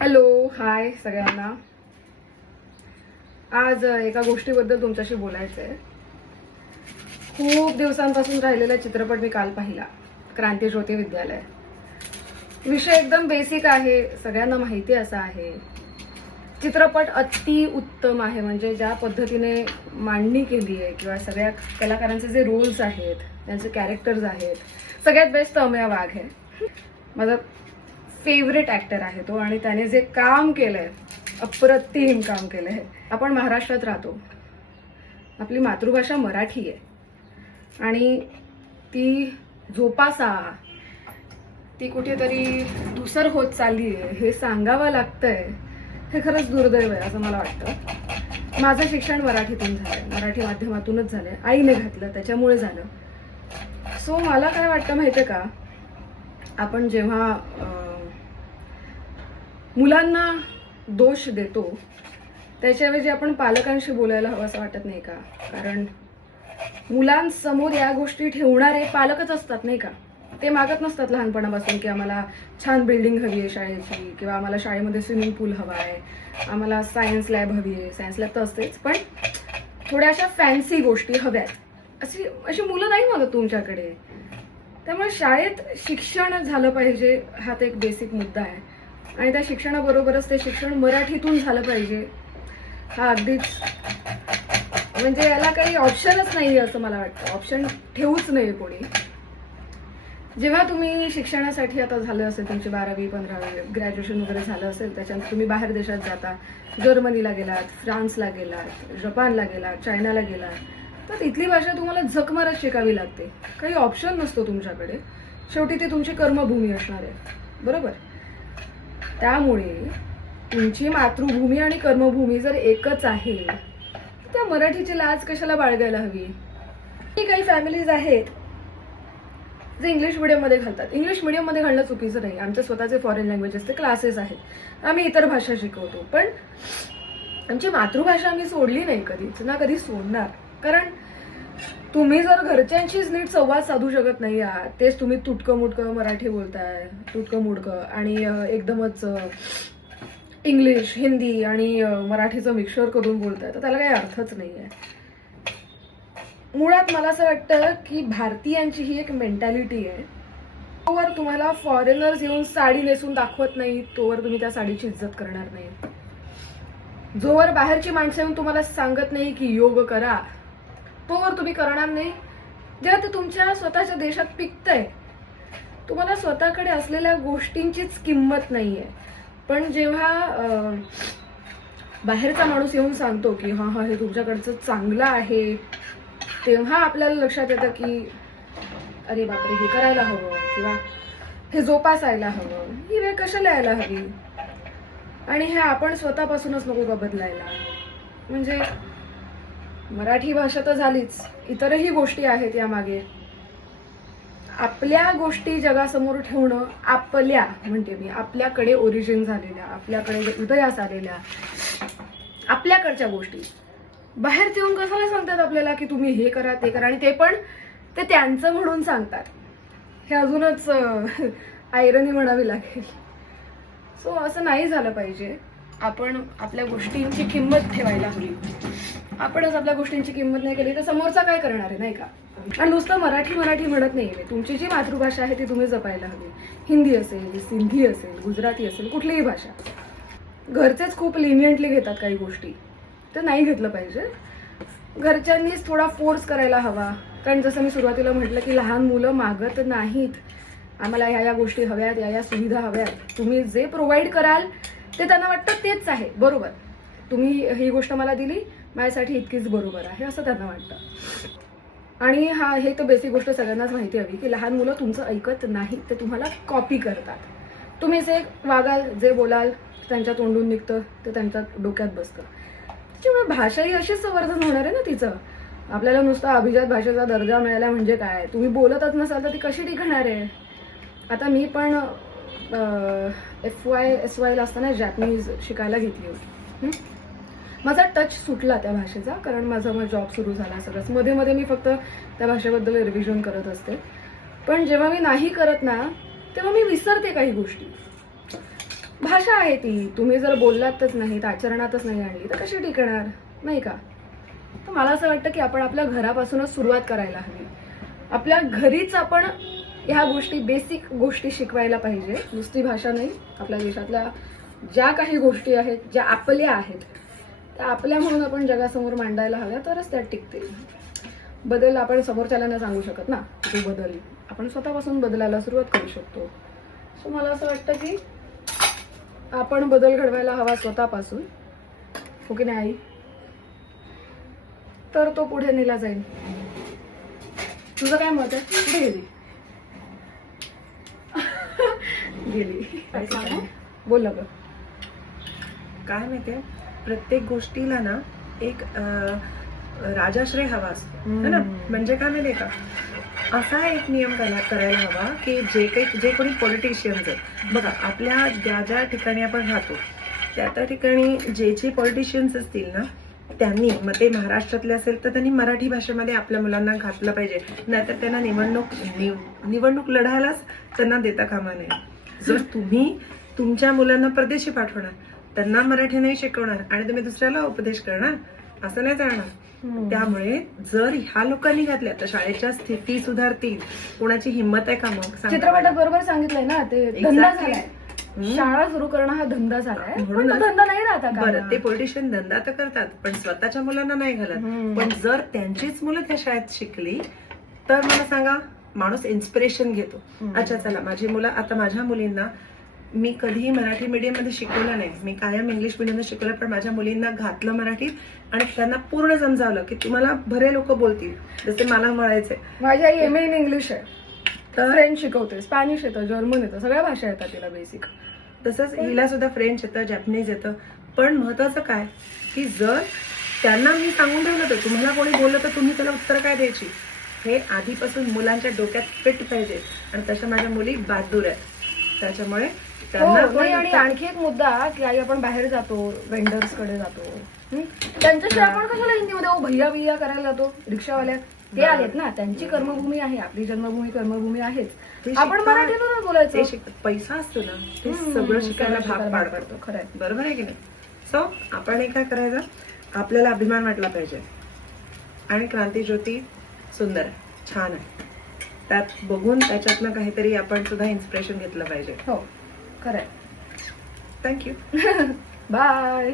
Hello, हाय सगळ्यांना. आज एका गोष्टीबद्दल तुमच्याशी बोलायचं आहे. खूप दिवसांपासून राहिलेला चित्रपट मी काल पाहिला, क्रांतीज्योती विद्यालय. विषय एकदम बेसिक आहे, सगळ्यांना माहिती असा आहे. चित्रपट अति उत्तम आहे, म्हणजे ज्या पद्धतीने मांडणी केली आहे किंवा सगळ्या कलाकारांचे जे रोल्स आहेत, त्यांचे कॅरेक्टर्स आहेत, सगळ्यात बेस्ट अमेय वाघ आहे. माझा फेवरेट ऍक्टर आहे तो, आणि त्याने जे काम केलंय, अप्रतिम काम केलंय. आपण महाराष्ट्रात राहतो, आपली मातृभाषा मराठी आहे, आणि ती जोपासा, ती कुठेतरी धुसर होत चालली आहे हे सांगावं लागतंय. हे खरंच दुर्दैव आहे असं मला वाटतं. माझं शिक्षण मराठीतून झालंय, मराठी माध्यमातूनच झालंय, आईने घातलं त्याच्यामुळे झालं. सो मला काय वाटतं माहितीये का, आपण जेव्हा मुलांना दोष देतो त्याच्याऐवजी आपण पालकांशी बोलायला हवं असं वाटत नाही का? कारण मुलांसमोर या गोष्टी ठेवणारे पालकच असतात नाही का? ते मागत नसतात लहानपणापासून की आम्हाला छान बिल्डिंग हवी आहे शाळेची, किंवा आम्हाला शाळेमध्ये स्विमिंग पूल हवा आहे, आम्हाला सायन्स लॅब हवी आहे. सायन्स लॅब तर असतेच, पण थोड्या अशा फॅन्सी गोष्टी हव्यात अशी मुलं नाही मागत तुमच्याकडे. त्यामुळे शाळेत शिक्षण झालं पाहिजे, हा तर एक बेसिक मुद्दा आहे. आणि त्या शिक्षणाबरोबरच ते शिक्षण मराठीतून झालं पाहिजे, हा अगदीच, म्हणजे याला काही ऑप्शनच नाही असं मला वाटतं. ऑप्शन ठेवूच नाही कोणी. जेव्हा तुम्ही शिक्षणासाठी आता झालं असेल, तुमची 12वी 15वी ग्रॅज्युएशन वगैरे झालं असेल, त्याच्यानंतर तुम्ही बाहेर देशात जाता, जर्मनीला गेलात, फ्रान्सला गेलात, जपानला गेलात, चायनाला गेलात, तर तिथली भाषा तुम्हाला झक मारत शिकावी लागते. काही ऑप्शन नसतो तुमच्याकडे. शेवटी ती तुमची कर्मभूमी असणार आहे, बरोबर? त्यामुळे तुमची मातृभूमी आणि कर्मभूमी जर एकच आहे, त्या मराठीची लाज कशाला बाळगायला हवी? काही फॅमिलीज आहेत जे इंग्लिश मीडियममध्ये घालतात. इंग्लिश मीडियममध्ये घालणं चुकीचं नाही. आमचे स्वतःचे फॉरेन लँग्वेजेसचे क्लासेस आहेत, आम्ही इतर भाषा शिकवतो, पण आमची मातृभाषा आम्ही सोडली नाही कधीच, ना कधी सोडणार. कारण तुम्ही जर घरच्यांशीच नीट संवाद साधू शकत नाही आहात, तेच तुम्ही तुटकं मुटकं मराठी बोलताय, तुटकं मुटकं, आणि एकदमच इंग्लिश, हिंदी आणि मराठीचं मिक्सचर करून बोलताय, तर त्याला काही अर्थच नाहीये. मुळात मला असं वाटतं की भारतीयांची ही एक मेंटॅलिटी आहे, तोवर तुम्हाला फॉरेनर्स येऊन साडी नेसून दाखवत नाही तोवर तुम्ही त्या साडीची इज्जत करणार नाही. जोवर बाहेरची माणसं येऊन तुम्हाला सांगत नाही की योग करा, तोवर तुम्ही करणार नाही. जेव्हा ते तुमच्या स्वतःच्या देशात पिकतंय, तुम्हाला स्वतःकडे असलेल्या गोष्टींचीच किंमत नाहीये. पण जेव्हा बाहेरचा माणूस येऊन सांगतो की हा हा हे तुमच्याकडचं चांगलं आहे, तेव्हा आपल्याला लक्षात येतं की अरे बापरे, हे करायला हवं, किंवा हे जोपासायला हवं, ही वेळ कशाला यायला हवी. आणि हे आपण स्वतःपासूनच नको का बदलायला? म्हणजे मराठी भाषा तर झालीच, इतरही गोष्टी आहेत यामागे. आपल्या गोष्टी जगासमोर ठेवणं, आपल्या म्हणते मी, आपल्याकडे ओरिजिन झालेल्या, आपल्याकडे उदयास आलेल्या आपल्याकडच्या गोष्टी बाहेर येऊन कशाला सांगतात आपल्याला की तुम्ही हे करा ते करा, आणि ते पण ते त्यांचं म्हणून सांगतात. हे अजूनच आयरनी म्हणावी लागेल. सो असं नाही झालं पाहिजे. आपण आपल्या गोष्टींची किंमत ठेवायला हवी. आपणच आपल्या गोष्टींची किंमत नाही केली तर समोरचा काय करणार आहे, नाही का? आणि नुसतं मराठी मराठी म्हणत नाहीये, तुमची जी मातृभाषा आहे ती तुम्ही जपायला हवी. हिंदी असेल, सिंधी असेल, गुजराती असेल, कुठलीही भाषा. घरचेच खूप लिनियंटली घेतात काही गोष्टी, तर नाही घेतलं पाहिजे. घरच्यांनीच थोडा फोर्स करायला हवा. कारण जसं मी सुरुवातीला म्हटलं की लहान मुलं मागत नाहीत, आम्हाला या गोष्टी हव्यात, या सुविधा हव्यात. तुम्ही जे प्रोव्हाइड कराल ते त्यांना वाटतं तेच आहे बरोबर. तुम्ही ही गोष्ट मला दिली, माझ्यासाठी इतकीच बरोबर आहे असं त्यांना वाटतं. आणि हे तर बेसिक गोष्ट सगळ्यांनाच माहिती हवी की लहान मुलं तुमचं ऐकत नाहीत, ते तुम्हाला कॉपी करतात. तुम्ही जे वागाल, जे बोलाल, त्यांच्या तोंडून निघतं ते त्यांच्या डोक्यात बसतं. त्याच्यामुळे भाषाही अशीच संवर्धन होणार आहे ना तिचं. आपल्याला नुसता अभिजात भाषेचा दर्जा मिळाला म्हणजे काय? तुम्ही बोलतच नसाल तर ती कशी टिकणार आहे? आता मी पण FY असताना जॅपनीज शिकायला घेतली होती. माझा टच सुटला त्या भाषेचा, कारण माझा जॉब सुरू झाला सगळंच. मध्ये मध्ये मी फक्त त्या भाषेबद्दल रिव्हिजन करत असते. पण जेव्हा मी नाही करत ना, तेव्हा मी विसरते काही गोष्टी. भाषा आहे ती. तुम्ही जर बोललातच नाही, आचरणातच नाही आणली तर कशी टिकणार, नाही का? तर मला असं वाटतं की आपण आपल्या घरापासूनच सुरुवात करायला हवी. आपल्या घरीच आपण ह्या गोष्टी, बेसिक गोष्टी शिकवायला पाहिजे. नुसती भाषा नाही, आपल्या देशातल्या ज्या काही गोष्टी आहेत, ज्या आपल्या आहेत, त्या आपल्या म्हणून आपण जगासमोर मांडायला हव्या, तरच त्या टिकतील. बदल आपण समोरच्याला न सांगू शकत ना, तू बदल. आपण स्वतःपासून बदलायला सुरुवात करू शकतो. सो मला असं वाटतं की आपण बदल घडवायला हवा स्वतःपासून, हो की नाही? तर तो पुढे नेला जाईल. तुझं काय मत आहे? कुठे गेली? गेली. काय सांगू? बोल ना. काय माहितीये, प्रत्येक गोष्टीला ना एक राजाश्रय हवा असतो है ना. म्हणजे काय माहितीये का, असा एक नियम करायला हवा की जे कोणी पॉलिटिशियन्स आहेत बघा, आपल्या ज्या ठिकाणी आपण राहतो त्या ठिकाणी जे पॉलिटिशियन्स असतील ना, त्यांनी, मग ते महाराष्ट्रातले असेल तर त्यांनी मराठी भाषेमध्ये आपल्या मुलांना घातलं पाहिजे. नाहीतर त्यांना निवडणूक लढायलाच त्यांना देता कामा नये. जर तुम्ही तुमच्या मुलांना परदेशी पाठवणार, त्यांना मराठी नाही शिकवणार आणि तुम्ही दुसऱ्याला उपदेश करणार, असं नाही चालणार. त्यामुळे जर ह्या लोकांनी घातल्या तर शाळेच्या स्थिती सुधारतील. कोणाची हिंमत आहे का मग? चित्रपटात बरोबर सांगितलंय ना, ते धंदा झालाय. शाळा सुरू करणं हा धंदा झालाय. म्हणून धंदा नाही राहता का? बरं, ते पॉलिटिशियन धंदा तर करतात पण स्वतःच्या मुलांना नाही घालत. पण जर त्यांचीच मुलं त्या शाळेत शिकली तर मला सांगा, माणूस इन्स्पिरेशन घेतो. अच्छा चला, माझी मुलं, आता माझ्या मुलींना मी कधीही मराठी मीडियम मध्ये शिकवलं नाही, मी कायम इंग्लिश मीडियम शिकवलं, पण माझ्या मुलींना घातलं मराठीत आणि त्यांना पूर्ण समजावलं की तुम्हाला बरे लोक बोलतील, जसे मला म्हणायचे. माझी आई एम ए इन इंग्लिश आहे, फ्रेंच शिकवते, स्पॅनिश येतं, जर्मन येतं, सगळ्या भाषा येतात तिला बेसिक. तसंच हिला सुद्धा फ्रेंच येतं, जॅपनीज येतं. पण महत्वाचं काय की जर त्यांना मी सांगून ठेवलं तर तुम्हाला कोणी बोललं तर तुम्ही त्याला उत्तर काय द्यायची, हे आधीपासून मुलांच्या डोक्यात फिट पाहिजे. आणि तशा माझ्या मुली बहादूर आहेत, त्याच्यामुळे आणि आणखी एक मुद्दा की आई आपण बाहेर जातो, वेंडर्स कडे जातो, त्यांच्याशिवाय आपण कशाला हिंदीमध्ये भैया बिया करायला जातो. रिक्षावाल्या ते आलेत ना, त्यांची कर्मभूमी आहे, आपली जन्मभूमी कर्मभूमी आहेच. आपण मराठीतूनच बोलायचं. पैसा असतो ना, ते सगळं शिकायला भाग पाडतो. खरंय, बरोबर आहे की नाही? सो आपण काय करायचं, आपल्याला अभिमान वाटला पाहिजे. आणि क्रांतीज्योती सुंदर आहे, छान आहे, त्यात बघून त्याच्यातनं काहीतरी आपण सुद्धा इन्स्पिरेशन घेतलं पाहिजे. हो खरंय. थँक्यू. बाय.